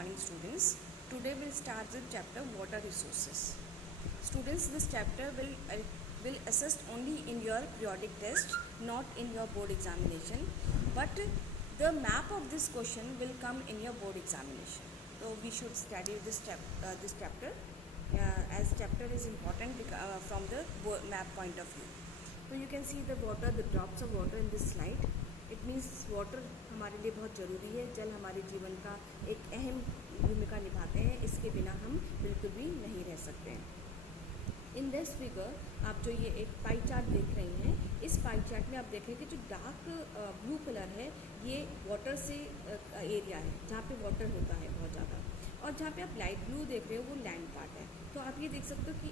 morning students. Today we'll start the chapter water resources. Students, this chapter will assess only in your periodic test, not in your board examination. But the map of this question will come in your board examination. So we should study this chapter as chapter is important from the map point of view. So you can see the water, the drops of water in this slide. It means water हमारे लिए बहुत ज़रूरी है. जल हमारे जीवन का एक अहम भूमिका निभाते हैं. इसके बिना हम बिल्कुल भी नहीं रह सकते हैं. इन दिस फिगर आप जो ये एक पाई चार्ट देख रही हैं, इस पाई चार्ट में आप देखें कि जो डार्क ब्लू कलर है ये वाटर से एरिया है जहाँ पे वाटर होता है बहुत ज़्यादा, और जहाँ पे आप लाइट ब्लू देख रहे हो वो लैंड पार्ट है. तो आप ये देख सकते हो कि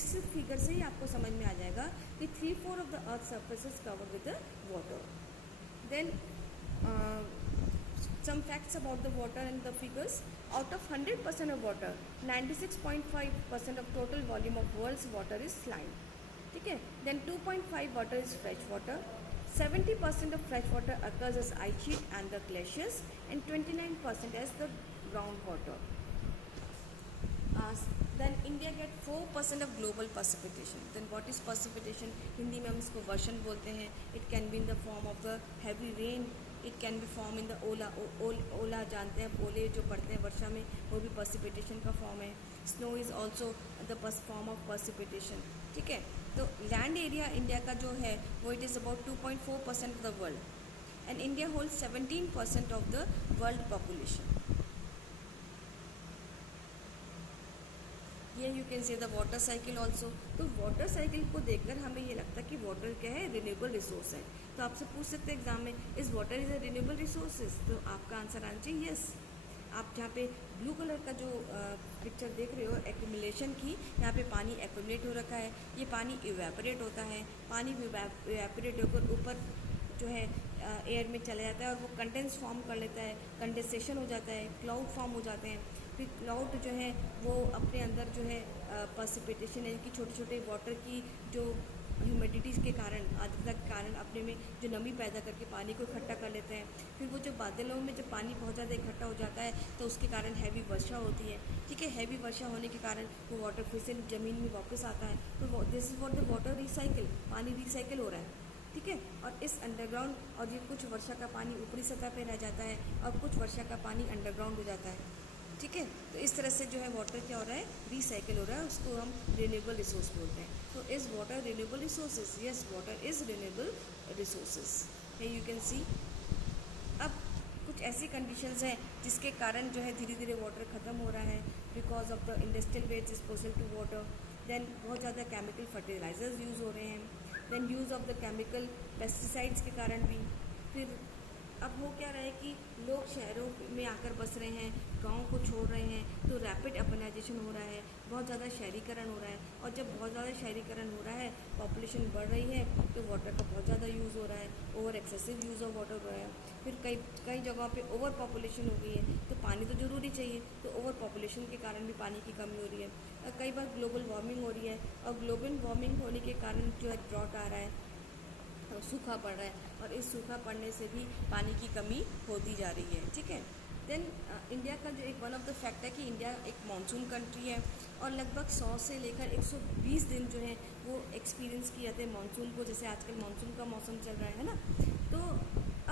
इस फिगर से ही आपको समझ में आ जाएगा कि 3/4 of the earth surface is covered with the water. Then some facts about the water and the figures. Out of 100% of water, 96.5% of total volume of world's water is slime. ठीक है. Then 2.5 water is fresh water. 70% of fresh water occurs as ice sheet and the glaciers, and 29% as the groundwater. Then India get 4% of global precipitation. Then what is precipitation? Hindi में हम इसको वर्षण बोलते हैं. It can be in the form of the heavy rain. It can be form in the ओला जानते हैं, ओले जो पड़ते हैं वर्षा में, वो भी precipitation का फॉर्म है. Snow is also the form of precipitation. ठीक है. तो लैंड एरिया इंडिया का जो है वो it is about 2.4% of the world, and India hold 17% of the world population. ये you can say the water cycle also. तो वाटर साइकिल को देखकर हमें ये लगता है कि वाटर क्या है, रिन्यूएबल रिसोर्स है. तो आपसे पूछ सकते हैं एग्जाम में, is water is a renewable resources? तो आपका आंसर आना चाहिए यस. आप जहाँ पे ब्लू कलर का जो पिक्चर देख रहे हो एक्यूमुलेशन की, यहाँ पे पानी एक्यूमुलेट हो रखा है. ये पानी इवेपोरेट होता है. पानी इवेपोरेट होकर ऊपर जो है एयर में चला जाता है और वो कंडेंस फॉर्म कर लेता है, कंडेंसेशन हो जाता है, क्लाउड फॉर्म हो जाते हैं. फिर क्लाउड जो है वो अपने अंदर जो है प्रेसिपिटेशन यानी कि छोटे छोटे वाटर की जो ह्यूमिडिटीज़ के कारण, आर्द्रता के कारण अपने में जो नमी पैदा करके पानी को इकट्ठा कर लेते हैं. फिर वो जो बादलों में जब पानी बहुत ज़्यादा इकट्ठा हो जाता है तो उसके कारण हैवी वर्षा होती है. ठीक है. हैवी वर्षा होने के कारण वो वाटर फिर से ज़मीन में वापस आता है. तो this is what the water recycle. पानी रिसाइकिल हो रहा है. ठीक है. और इस अंडरग्राउंड, और ये कुछ वर्षा का पानी ऊपरी सतह पे रह जाता है और कुछ वर्षा का पानी अंडरग्राउंड हो जाता है. ठीक है. तो इस तरह से जो है वाटर क्या हो रहा है, रिसाइकिल हो रहा है. उसको हम रिन्यूएबल रिसोर्स बोलते हैं. तो is water renewable resources? Yes, water is renewable resources. है यू कैन सी. अब कुछ ऐसी कंडीशंस हैं जिसके कारण जो है धीरे धीरे वाटर ख़त्म हो रहा है because of the industrial waste disposal to water. Then बहुत ज़्यादा केमिकल फर्टिलाइजर्स यूज़ हो रहे हैं. Then use of the chemical pesticides के कारण भी. फिर अब हो क्या रहा है कि लोग शहरों में आकर बस रहे हैं, गाँव को छोड़ रहे हैं, तो रैपिड अर्बनाइजेशन हो रहा है, बहुत ज़्यादा शहरीकरण हो रहा है. और जब बहुत ज़्यादा शहरीकरण हो रहा है, पॉपुलेशन बढ़ रही है, तो वाटर का बहुत ज़्यादा यूज़ हो रहा है, over excessive use of water हो रहा है. फिर कई जगहों पे ओवर पॉपुलेशन हो गई है, तो पानी तो ज़रूरी चाहिए, तो ओवर पॉपुलेशन के कारण भी पानी की कमी हो रही है. कई बार ग्लोबल वार्मिंग हो रही है, और ग्लोबल वार्मिंग होने के कारण जो है ड्रॉट आ रहा है, तो सूखा पड़ रहा है, और इस सूखा पड़ने से भी पानी की कमी होती जा रही है. ठीक है. देन इंडिया का जो एक वन ऑफ द फैक्ट है कि इंडिया एक मानसून कंट्री है, और लगभग 100 से लेकर 120 दिन जो है वो एक्सपीरियंस किए जाते हैं मानसून को. जैसे आजकल मानसून का मौसम चल रहा है ना. तो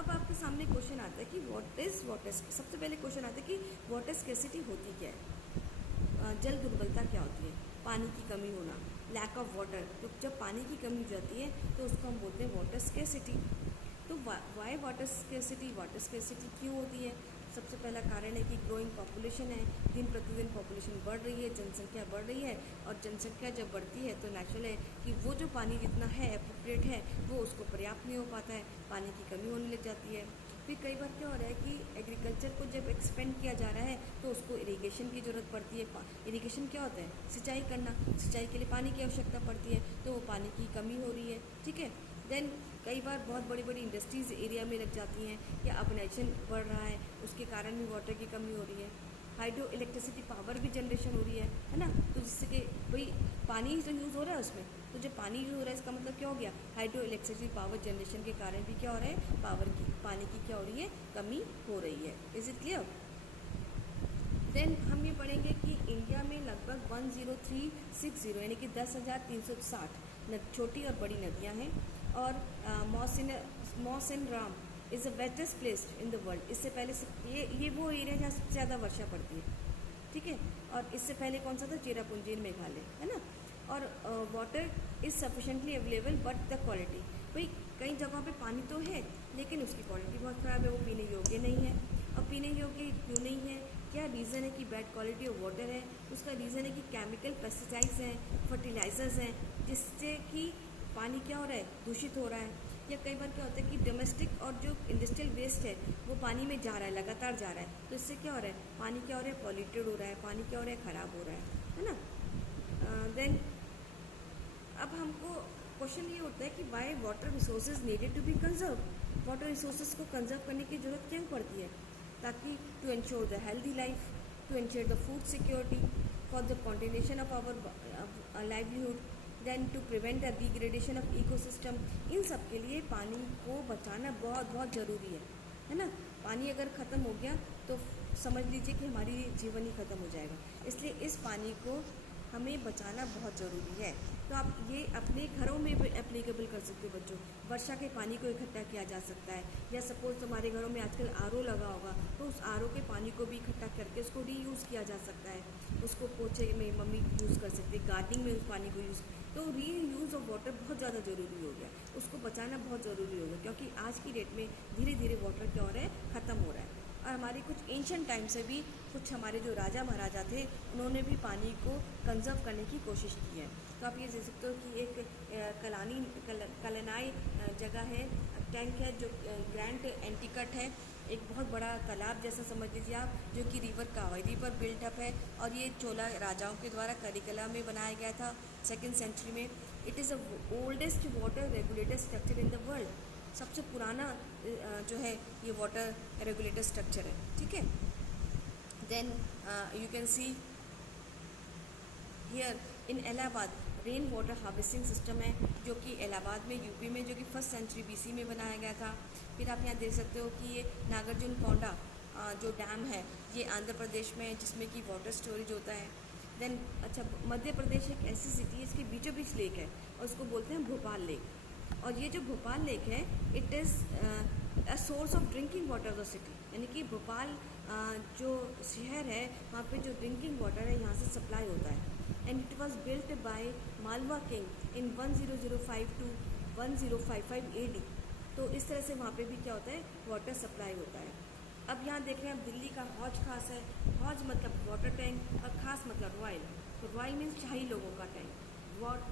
अब आपके सामने क्वेश्चन आता है कि व्हाट इज़ वाटर. सबसे पहले क्वेश्चन आता है कि वाटर स्कैर्सिटी होती क्या है, जल दुर्बलता क्या होती है, पानी की कमी होना, लैक ऑफ वाटर. तो जब पानी की कमी हो जाती है तो उसको हम बोलते हैं वाटर स्कैर्सिटी. तो Y water scarcity? Water scarcity क्यों होती है? सबसे पहला कारण है कि ग्रोइंग पॉपुलेशन है. दिन प्रतिदिन पॉपुलेशन बढ़ रही है, जनसंख्या बढ़ रही है, और जनसंख्या जब बढ़ती है तो नेचुरल है कि वो जो पानी जितना है एप्रोप्रिएट है वो उसको पर्याप्त नहीं हो पाता है, पानी की कमी होने लग जाती है. फिर कई बार क्या हो रहा है कि एग्रीकल्चर को जब एक्सपेंड किया जा रहा है तो उसको इरिगेशन की ज़रूरत पड़ती है. इरिगेशन क्या होता है? सिंचाई करना. सिंचाई के लिए पानी की आवश्यकता पड़ती है, तो वो पानी की कमी हो रही है. ठीक है. देन कई बार बहुत बड़ी बड़ी इंडस्ट्रीज़ एरिया में लग जाती हैं, या अर्बनाइजेशन बढ़ रहा है, उसके कारण भी वाटर की कमी हो रही है. हाइड्रो इलेक्ट्रिसिटी पावर भी जनरेशन हो रही है ना. तो जिससे कि भाई पानी ही तो यूज़ हो रहा है उसमें, तो जब पानी यूज़ हो रहा है इसका मतलब क्या हो गया, हाइड्रो इलेक्ट्रिसिटी पावर जनरेशन के कारण भी क्या हो रहा है, पानी की क्या हो रही है, कमी हो रही है. Is it clear? देन हम ये पढ़ेंगे कि इंडिया में लगभग 10360 यानी कि 10,360 छोटी और बड़ी नदियाँ हैं। और Mawsynram is the wettest place in the world. इससे पहले ये वो एरिया जहाँ सबसे ज़्यादा वर्षा पड़ती है, ठीक है। और इससे पहले कौन सा था, चेरापूंजी इन मेघालय, है ना। और water is sufficiently available but the quality, भाई कई जगहों पे पानी तो है लेकिन उसकी क्वालिटी बहुत ख़राब है, वो पीने योग्य नहीं है। और पीने योग्य क्यों नहीं है, क्या रीज़न है कि बैड क्वालिटी ऑफ वाटर है? उसका रीज़न है कि केमिकल पेस्टिसाइड्स हैं, फर्टिलाइजर्स हैं, जिससे कि पानी क्या हो रहा है, दूषित हो रहा है। या कई बार क्या होता है कि डोमेस्टिक और जो इंडस्ट्रियल वेस्ट है वो पानी में जा रहा है, लगातार जा रहा है, तो इससे क्या हो रहा है, पानी क्या हो रहा है, पॉल्यूटेड हो रहा है, पानी क्या हो रहा है, ख़राब हो रहा है ना। देन अब हमको क्वेश्चन ये होता है कि why water resources needed to be conserve. Water resources को कंजर्व करने की ज़रूरत क्यों पड़ती है, ताकि to ensure the healthy life, to ensure the food security, for the continuation of our livelihood, then to prevent the degradation of ecosystem. इन सब के लिए पानी को बचाना बहुत बहुत ज़रूरी है ना। पानी अगर ख़त्म हो गया तो समझ लीजिए कि हमारी जीवन ही ख़त्म हो जाएगा। इसलिए इस पानी को हमें बचाना बहुत ज़रूरी है। तो आप ये अपने घरों में भी एप्लीकेबल कर सकते हो बच्चों। वर्षा के पानी को इकट्ठा किया जा सकता है, या सपोज तुम्हारे घरों में आजकल आरओ लगा होगा तो उस आरओ के पानी को भी इकट्ठा करके उसको रीयूज़ किया जा सकता है। उसको पोछे में मम्मी यूज़ कर सकती है, गार्डनिंग में उस पानी को यूज़। तो रीयूज़ ऑफ वाटर बहुत ज़्यादा ज़रूरी हो गया, उसको बचाना बहुत ज़रूरी हो गया, क्योंकि आज की डेट में धीरे धीरे वाटर क्या हो रहा है, ख़त्म हो रहा है। और हमारे कुछ एंशिएंट टाइम से भी कुछ हमारे जो राजा महाराजा थे उन्होंने भी पानी को कंजर्व करने की कोशिश की है। तो आप ये देख सकते हो कि एक कलनाई जगह है, टैंक है जो ग्रैंड एंटिकट है, एक बहुत बड़ा तालाब जैसा समझ लीजिए आप, जो कि रिवर कावेरी पर बिल्ट अप है। और ये चोला राजाओं के द्वारा करिकला में बनाया गया था 2nd सेंचुरी में। It is the oldest water regulator structure in the world. सबसे पुराना जो है ये वाटर रेगुलेटर स्ट्रक्चर है, ठीक है। Then you can see here in Allahabad rain water harvesting system है, जो कि इलाहाबाद में यूपी में, जो कि 1st सेंचुरी BC में बनाया गया था। फिर आप यहाँ देख सकते हो कि ये नागार्जुन कोंडा जो डैम है ये आंध्र प्रदेश में है, जिसमें कि वाटर स्टोरेज होता है। देन अच्छा, मध्य प्रदेश एक ऐसी सिटी है इसके बीचों बीच लेक है और उसको बोलते हैं भोपाल लेक। और ये जो भोपाल लेक है it is a source of drinking water of the city, यानी कि भोपाल जो शहर है वहाँ पे जो ड्रिंकिंग वाटर है यहाँ से सप्लाई होता है। And it was built by Malwa king in 1005 to 1055 AD। तो इस तरह से वहाँ पे भी क्या होता है, वाटर सप्लाई होता है। अब यहाँ देख रहे हैं आप दिल्ली का हौज खास है। हौज मतलब वाटर टैंक और खास मतलब रॉयल। तो रॉयल मीन्स शाही लोगों का टैंक,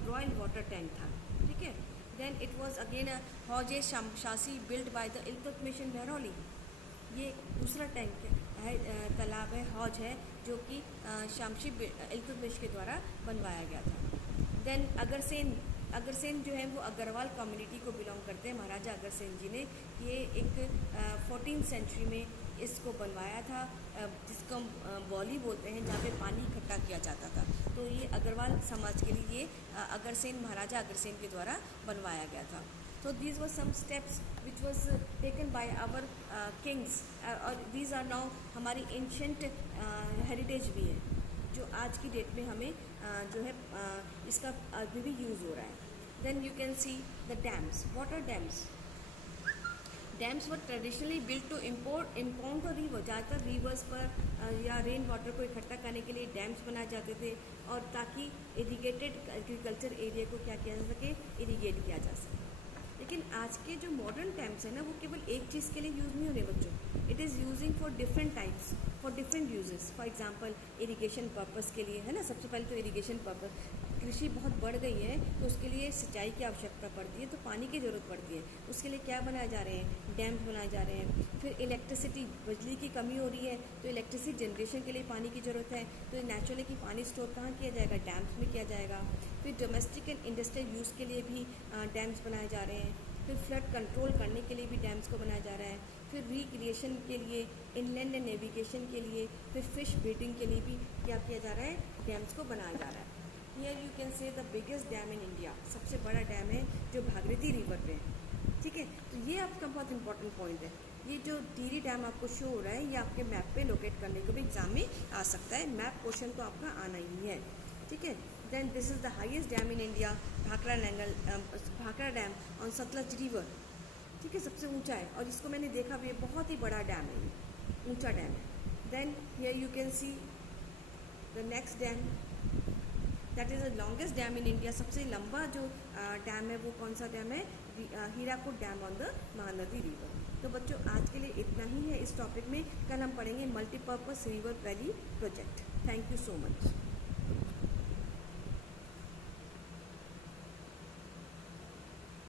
रॉयल वाटर टैंक था, ठीक है। Then it was again a Hauz e शासी built by the Iltutmish in Mehrauli. ये दूसरा टैंक है, तालाब है, हौज है, जो कि शामशी इल्तुतमिश के द्वारा बनवाया गया था। देन अगरसेन जो है वो अग्रवाल कम्युनिटी को बिलोंग करते हैं। महाराजा अग्रसेन जी ने ये एक 14th सेंचुरी में इसको बनवाया था, जिसको हम बौली बोलते हैं, जहाँ पे पानी इकट्ठा किया जाता था। तो ये अग्रवाल समाज के लिए ये महाराजा अग्रसेन के द्वारा बनवाया गया था। तो these were some steps which was taken by our kings, और दीज आर नाउ हमारी एंशेंट हेरिटेज भी है, जो आज की डेट में हमें जो है इसका अभी भी यूज़ हो रहा है। Then you can see the dams, water dams. Dams were traditionally built to impound the river. ज़्यादातर रिवर्स पर या रेन वाटर को इकट्ठा करने के लिए डैम्स बनाए जाते थे, और ताकि इरीगेटेड एग्रीकल्चर एरिया को क्या किया जा सके, इरीगेट किया जा सके। लेकिन आज के जो मॉडर्न डैम्स है ना, वो केवल एक चीज़ के लिए यूज़ नहीं हो रहे बच्चों। It is using for different types, for different uses. For example irrigation purpose के लिए, है ना। सबसे पहले तो इरिगेशन पर्पस, कृषि बहुत बढ़ गई है तो उसके लिए सिंचाई की आवश्यकता पड़ती है, तो पानी की ज़रूरत पड़ती है। उसके लिए क्या बनाए जा रहे हैं, डैम्स बनाए जा रहे हैं। फिर इलेक्ट्रिसिटी, बिजली की कमी हो रही है तो इलेक्ट्रिसिटी जनरेशन के लिए पानी की ज़रूरत है, तो नेचुरली कि पानी स्टोर कहाँ किया जाएगा, डैम्स में किया जाएगा। फिर डोमेस्टिक एंड इंडस्ट्रियल यूज़ के लिए भी डैम्स बनाए जा रहे हैं। फिर फ्लड कंट्रोल करने के लिए भी डैम्स को बनाया जा रहा है। फिर रिक्रिएशन के लिए, इनलैंड एंड नेविगेशन के लिए, फिर फिश ब्रीडिंग के लिए भी क्या किया जा रहा है, डैम्स को बनाया जा रहा है। Here you can say the biggest dam in India, सबसे बड़ा डैम है जो भागीरथी रिवर पे है, ठीक है। तो ये आपका बहुत इंपॉर्टेंट पॉइंट है। ये जो टिहरी डैम आपको शो हो रहा है ये आपके मैप पे लोकेट करने को भी एग्जाम में आ सकता है, मैप क्वेश्चन तो आपका आना ही है, ठीक है। Then this is the highest dam in India, Bhakra dam on Sutlej river, ठीक है, सबसे ऊंचा है और इसको मैंने देखा भी है, बहुत ही बड़ा डैम है, ये ऊंचा डैम है। Then here you can see the next dam, that is the longest dam in India, सबसे लंबा जो डैम है वो कौन सा डैम है, Hirakud dam on the Mahanadi river. तो बच्चों आज के लिए इतना ही है इस टॉपिक में, कल हम पढ़ेंगे multipurpose river valley project. Thank you so much.